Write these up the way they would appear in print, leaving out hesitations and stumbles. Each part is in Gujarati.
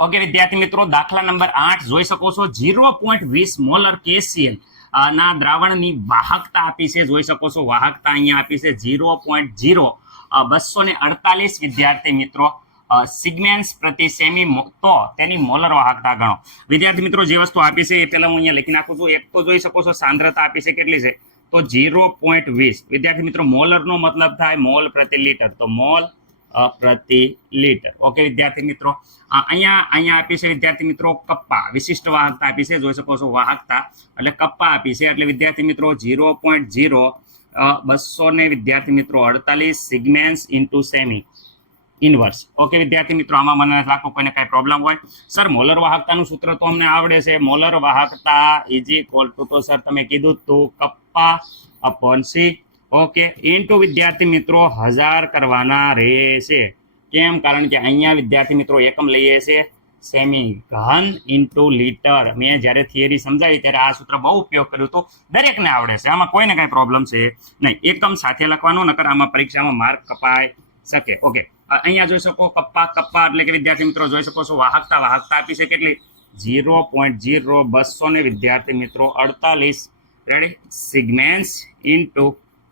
ઓકે વિદ્યાર્થી મિત્રો, દાખલા નંબર 8 જોઈ શકો છો 0.20 મોલર KCl ના દ્રાવણની વાહકતા આપી છે. જોઈ શકો છો વાહકતા અહીંયા આપી છે 0.0248 વિદ્યાર્થી મિત્રો સિગમેન્ટ્સ પ્રતિ સેમી, તો તેની મોલર વાહકતા ગણો. વિદ્યાર્થી મિત્રો જે વસ્તુ આપી છે એ પહેલા હું અહીંયા લખી નાખું છું. એક તો જોઈ શકો છો સાંદ્રતા આપી છે કેટલી છે, તો 0.20. વિદ્યાર્થી મિત્રો મોલરનો મતલબ થાય મોલ પ્રતિ લીટર, તો મોલ પ્રતિ લીટર. ઓકે વિદ્યાર્થી મિત્રો, અહીંયા આપી છે વિદ્યાર્થી મિત્રો કપ્પા, વિશિષ્ટ વાહકતા આપી છે. જોઈ શકો છો વાહકતા એટલે કપ્પા આપી છે, એટલે વિદ્યાર્થી મિત્રો 0.0200 ને વિદ્યાર્થી મિત્રો 48 સિગમેન્ટ્સ ઇન્ટુ સેમી ઇનવર્સ. ઓકે વિદ્યાર્થી મિત્રો, આમાં મને લાગતું કોઈને કાંઈ પ્રોબ્લેમ હોય. સર મોલર વાહકતાનું સૂત્ર તો અમને આવડે છે. મોલર વાહકતા ઇઝ ઇક્વલ ટુ, તો સર તમે કીધું તું kappa upon C. Okay, into વિદ્યાર્થી મિત્રો 1000 કરવાના રહેશે. કેમ? કારણ કે અહીંયા વિદ્યાર્થી મિત્રો એકમ લઈએ છે સેમી, ઘન ઇન્ટુ લીટર. મેં જ્યારે થિયરી સમજાવી ત્યારે આ સૂત્ર બહુ ઉપયોગ કર્યું તો દરેકને આવડે છે, આમાં કોઈને કાંઈ પ્રોબ્લેમ છે નહીં. એકમ સાથે લખવાનું, નકર આમાં પરીક્ષામાં માર્ક કપાઈ શકે. ઓકે, અહીંયા જોઈ શકો કપ્પા એટલે કે વિદ્યાર્થી મિત્રો જોઈ શકો છો વાહકતા આપી છે કેટલી, 0.0200 ને વિદ્યાર્થી મિત્રો 48 રેડી સિગમેન્ટ્સ ઇન્ટુ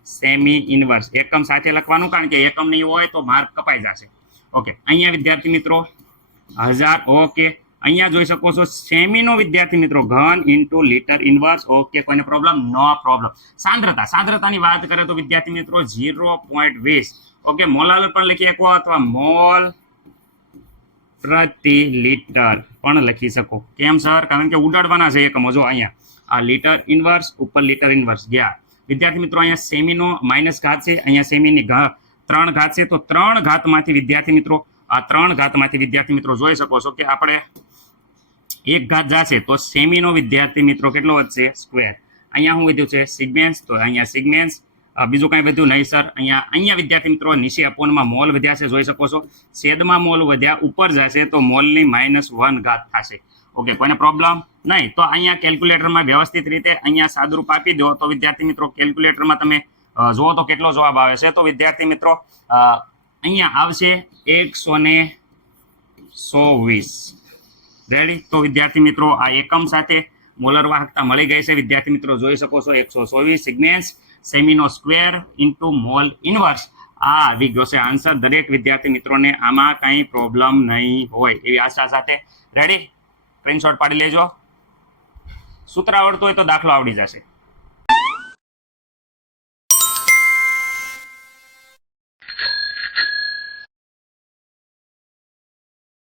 સેમી ઇનવર્સ. એકમ સાથે લખવાનું, કારણ કે એકમ નહીં હોય તો માર્ક કપાઈ જશે. ઓકે, અહીંયા વિદ્યાર્થી મિત્રો 1000. ઓકે, અહીંયા જોઈ શકો છો સેમીનો વિદ્યાર્થી મિત્રો ઘન ઇન્ટુ લીટર ઇનવર્સ. ઓકે, કોઈને પ્રોબ્લેમ? નો પ્રોબ્લેમ. સાંદ્રતાની વાત કરે તો વિદ્યાર્થી મિત્રો 0.20. ઓકે, મોલાર પણ લખી શકો અથવા મોલ પ્રતિ લીટર પણ લખી શકો. કેમ સર? કારણ કે ઉડાડવાના છે એકમો. જો અહીંયા આ લીટર ઇનવર્સ ઉપર લીટર ઇનવર્સ ગયા. વિદ્યાર્થી મિત્રો અહીંયા સેમીનો માઇનસ ઘાત છે, અહીંયા સેમીની 3 ઘાત છે, તો 3 ઘાતમાંથી વિદ્યાર્થી મિત્રો વિદ્યાર્થી મિત્રો જોઈ શકો છો કે આપણે 1 ઘાત જશે તો સેમીનો વિદ્યાર્થી મિત્રો કેટલો વધશે? સ્ક્વેર. અહીંયા શું વધ્યું છે? સિગમેન્ટ્સ. તો અહીંયા સિગમેન્ટ્સ, બીજું કાંઈ વધ્યું નહીં સર. અહીંયા વિદ્યાર્થી મિત્રો નીચે અપોનમાં મોલ વધ્યા છે, જોઈ શકો છો. છેદમાં મોલ વધ્યા, ઉપર જશે તો મોલની -1 ઘાત થશે. ઓકે, કોઈને પ્રોબ્લેમ નહીં? તો અહીંયા કેલ્ક્યુલેટરમાં વ્યવસ્થિત રીતે અહીંયા સાદુરૂપ આપી દો તો વિદ્યાર્થી મિત્રો કેલ્ક્યુલેટરમાં તમે જુઓ તો કેટલો જવાબ આવે છે. તો વિદ્યાર્થી મિત્રો અહીંયા આવશે 120. રેડી? તો વિદ્યાર્થી મિત્રો આ એકમ સાથે મોલર વાહકતા મળી ગઈ છે. વિદ્યાર્થી મિત્રો જોઈ શકો છો 124 સિગમેન્ટ્સ સેમીનો સ્ક્વેર ઇન્ટુ મોલ ઇનવર્સ. આ આવી ગયો છે આન્સર. દરેક વિદ્યાર્થી મિત્રોને આમાં કંઈ પ્રોબ્લેમ નહીં હોય એવી આશા સાથે. રેડી? સ્ક્રીનશોટ પાડી લેજો. સૂત્ર આવડતું હોય તો દાખલો આવડી જશે.